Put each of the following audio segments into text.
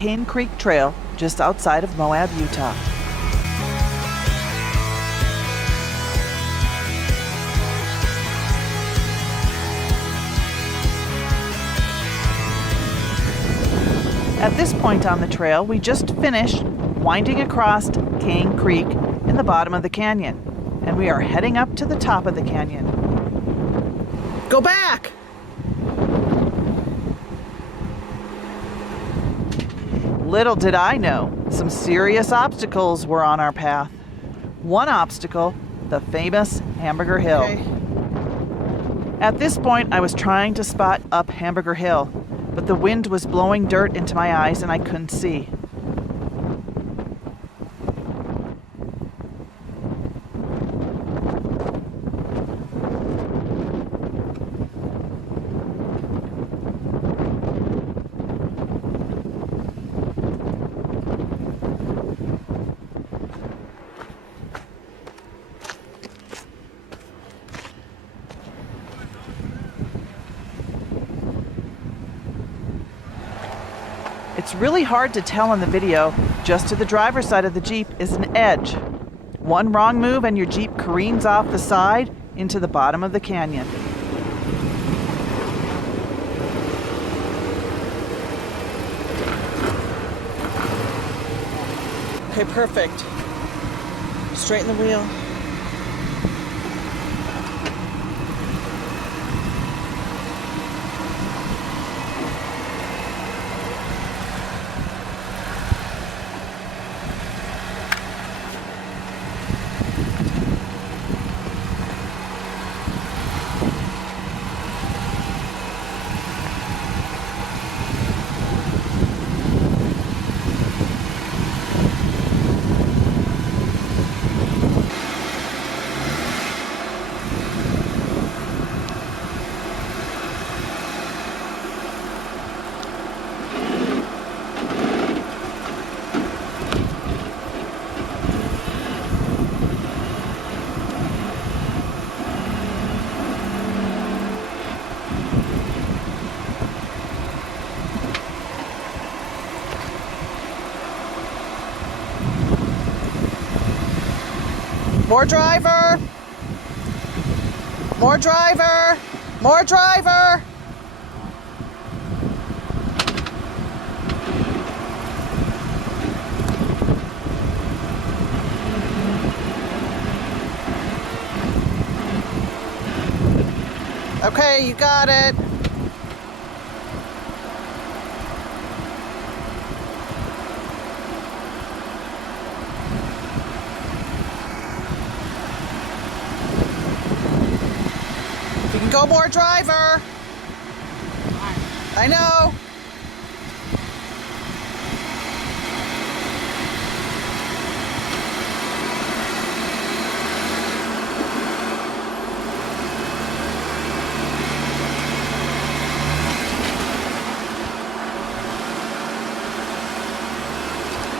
Kane Creek Trail just outside of Moab, Utah. At this point on the trail, we just finished winding across Kane Creek in the bottom of the canyon, and we are heading up to the top of the canyon. Go back! Little did I know, some serious obstacles were on our path. One obstacle, the famous Hamburger Hill. Okay. At this point, I was trying to spot up Hamburger Hill, but the wind was blowing dirt into my eyes and I couldn't see. It's really hard to tell in the video. Just to the driver's side of the Jeep is an edge. One wrong move and your Jeep careens off the side into the bottom of the canyon. Okay, perfect. Straighten the wheel. More driver! More driver! More driver! Okay, you got it. You can go more driver. I know.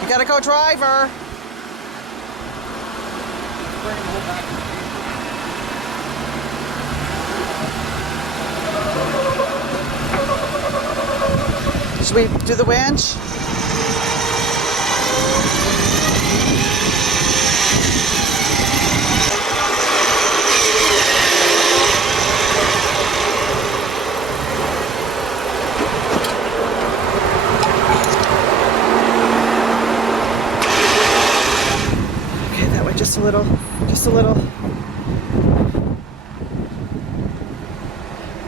You gotta go driver. Should we do the winch? Okay, that way, just a little, just a little.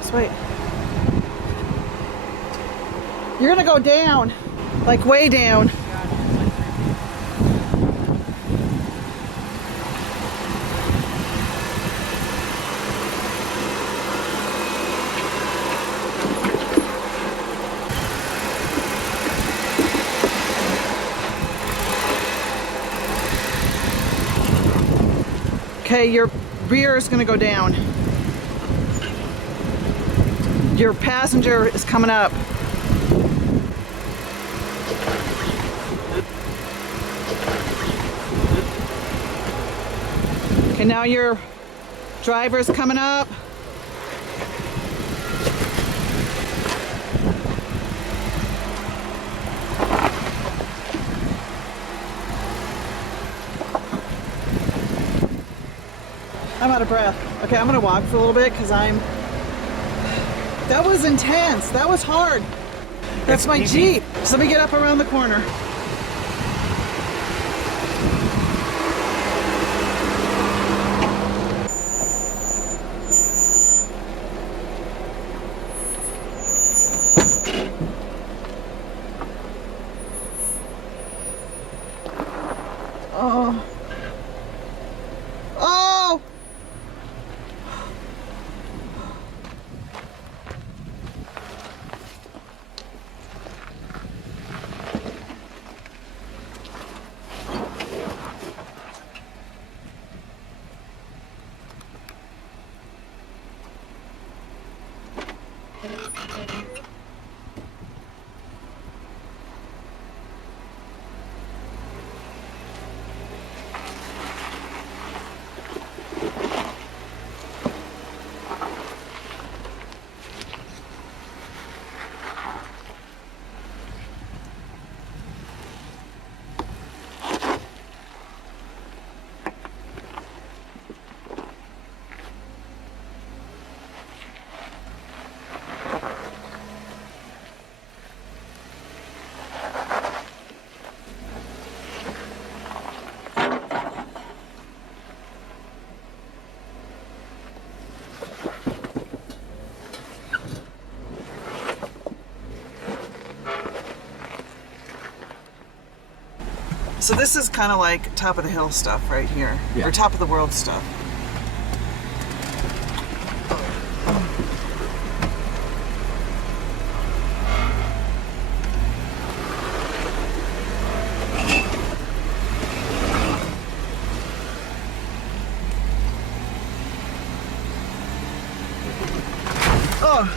Just wait. You're gonna go down, like way down. Okay, your rear is gonna go down. Your passenger is coming up. Okay, now your driver's coming up. I'm out of breath. Okay, I'm gonna walk for a little bit because that was intense. That was hard. That's It's my easy. Jeep. So let me get up around the corner. Oh. Oh! So this is kind of like top of the hill stuff right here, Yeah. or top of the world stuff. Oh.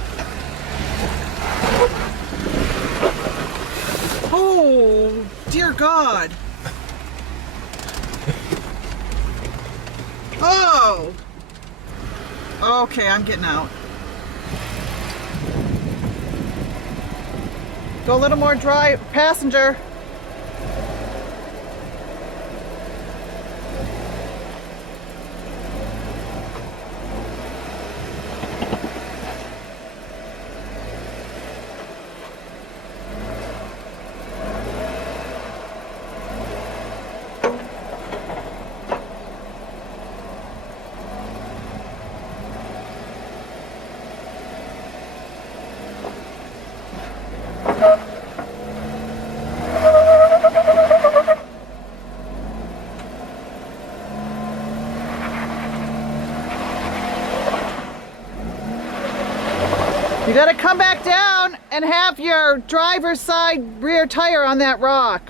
Oh, dear God. Oh! Okay, I'm getting out. Go a little more dry, passenger. You gotta come back down and have your driver's side rear tire on that rock.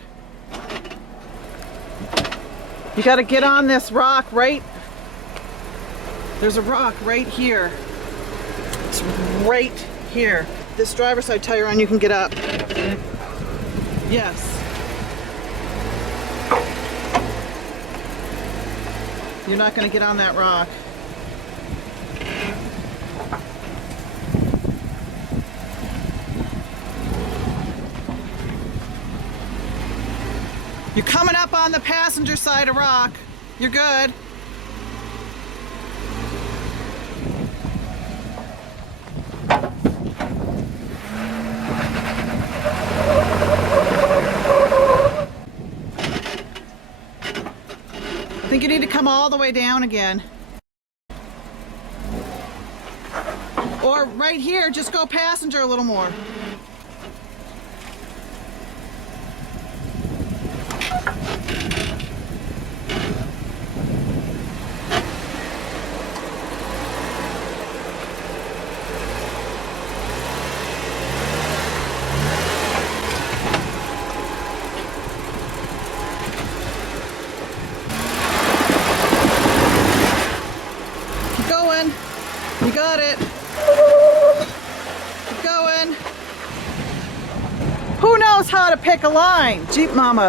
You gotta get on this rock right. There's a rock right here. It's right here. This driver's side tire on, you can get up. Yes. You're not gonna get on that rock. You're coming up on the passenger side of rock. You're good. I think you need to come all the way down again. Or right here, just go passenger a little more. You got it. Keep going. Who knows how to pick a line? Jeep Momma.